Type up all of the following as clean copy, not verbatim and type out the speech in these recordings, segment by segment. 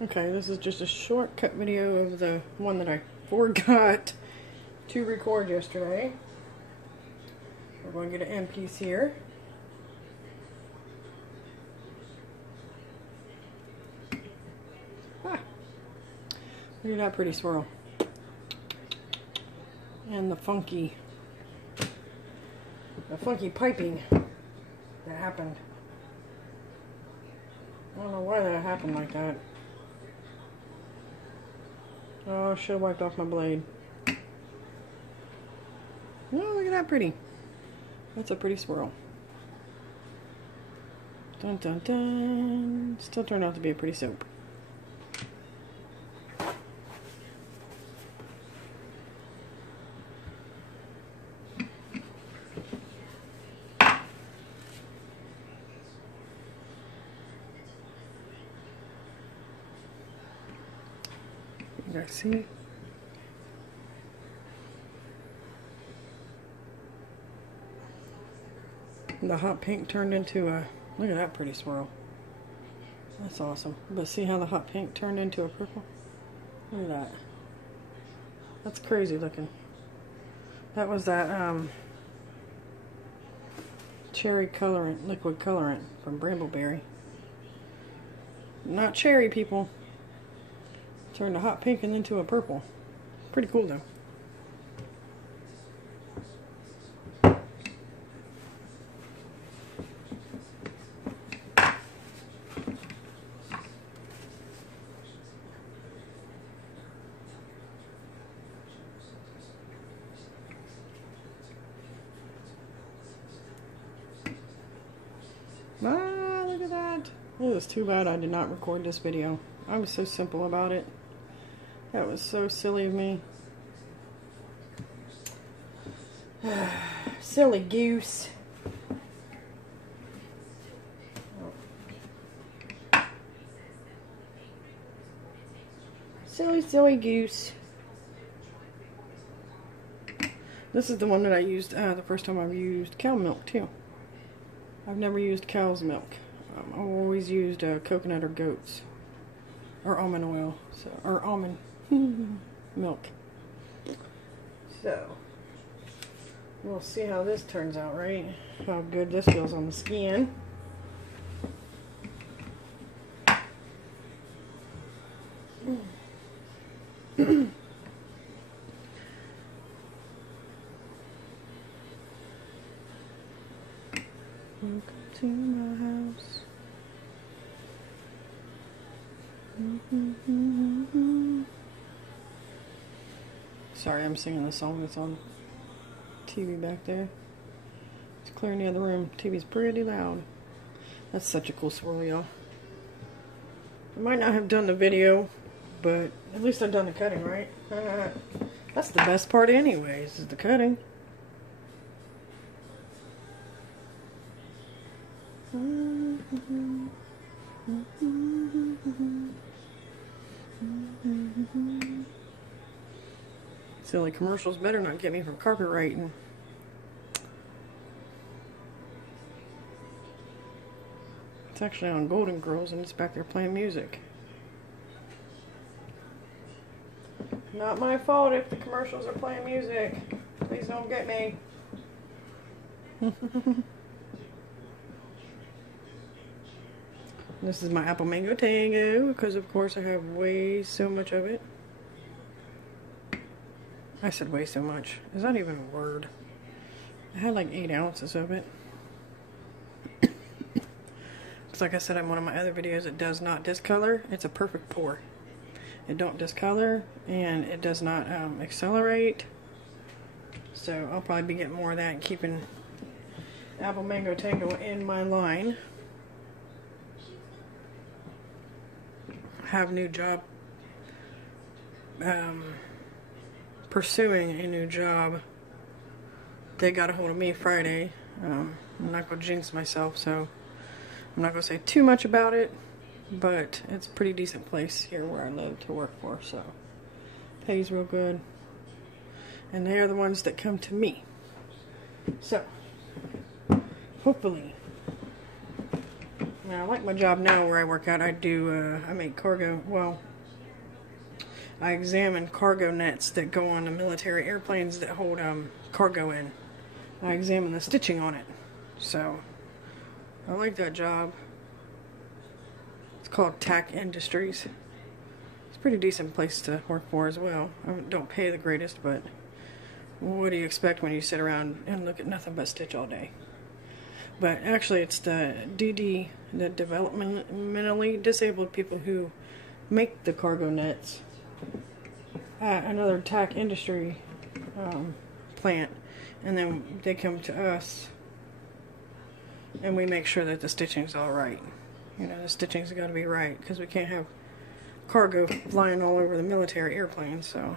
Okay, this is just a shortcut video of the one that I forgot to record yesterday. We're going to get an end piece here. Ah, look at that pretty swirl. And the funky piping that happened. I don't know why that happened like that. Oh, I should have wiped off my blade. Oh, look at that pretty. That's a pretty swirl. Dun dun dun. Still turned out to be a pretty soap. You guys see? The hot pink turned into a, look at that pretty swirl. That's awesome. But see how the hot pink turned into a purple? Look at that. That's crazy looking. That was that cherry colorant, liquid colorant from Brambleberry. Not cherry, people. Turned a hot pink and into a purple. Pretty cool though. Ah, look at that. It was too bad I did not record this video. I was so simple about it. That was so silly of me. Silly goose. Silly goose. This is the one that I used the first time I've used cow milk too. I've never used cow's milk. I've always used coconut or goats. Or almond oil. So, or almond milk. So, we'll see how this turns out, right? How good this feels on the skin. Welcome to my house. Sorry, I'm singing the song that's on TV back there. It's clearing the other room. TV's pretty loud. That's such a cool swirl, y'all. I might not have done the video, but at least I've done the cutting, right? That's the best part anyways, is the cutting. Silly commercials better not get me from copywriting. It's actually on Golden Girls and it's back there playing music. Not my fault if the commercials are playing music. Please don't get me. This is my apple mango tango because of course I have way so much of it. I said way so much. Is that even a word? I had like 8 ounces of it. It's like I said in one of my other videos, it does not discolor. It's a perfect pour. It don't discolor and it does not accelerate. So I'll probably be getting more of that and keeping apple mango tango in my line. Have new job. Pursuing a new job. They got a hold of me Friday. I'm not going to jinx myself, so I'm not going to say too much about it, but it's a pretty decent place here where I live to work for, so pays real good. And they are the ones that come to me. So, hopefully, Now, like my job now where I work out, I make cargo, well, I examine cargo nets that go on the military airplanes that hold cargo in. I examine the stitching on it. So, I like that job. It's called Tack Industries. It's a pretty decent place to work for as well. I don't pay the greatest, but what do you expect when you sit around and look at nothing but stitch all day? But actually, it's the DD, the developmentally disabled people who make the cargo nets at another tack industry plant, and then they come to us and we make sure that the stitching's all right. You know, the stitching's got to be right because we can't have cargo flying all over the military airplanes. So,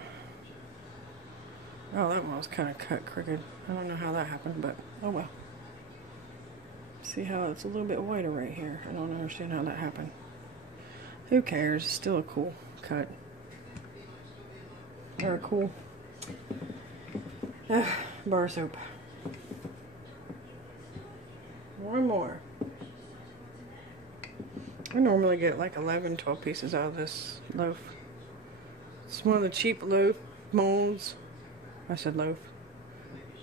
oh, that one was kind of cut crooked. I don't know how that happened, but oh well. See how it's a little bit whiter right here. I don't understand how that happened. Who cares? It's still a cool cut. Or a cool bar soap. One more. I normally get like 11, 12 pieces out of this loaf. It's one of the cheap loaf molds. I said loaf.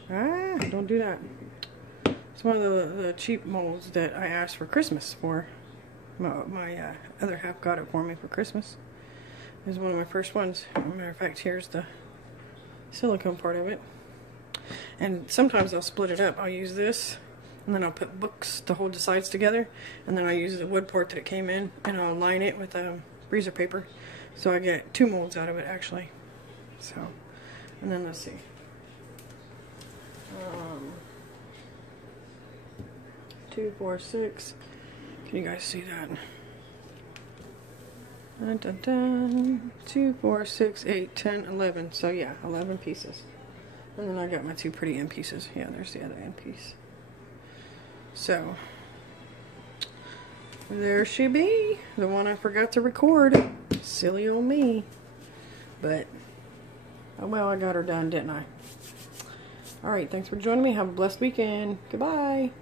Ah, don't do that. It's one of the cheap molds that I asked for Christmas for. My other half got it for me for Christmas. It was one of my first ones. As a matter of fact, here's the silicone part of it. And sometimes I'll split it up. I'll use this, and then I'll put books to hold the sides together, and then I'll use the wood part that it came in, and I'll line it with freezer paper. So I get 2 molds out of it, actually. So, and then let's see. 2, 4, 6. Can you guys see that? Dun, dun, dun. 2, 4, 6, 8, 10, 11. So yeah, 11 pieces. And then I got my 2 pretty end pieces. Yeah, there's the other end piece. So there she be, the one I forgot to record. Silly old me. But oh well, I got her done, didn't I? Alright, thanks for joining me. Have a blessed weekend. Goodbye.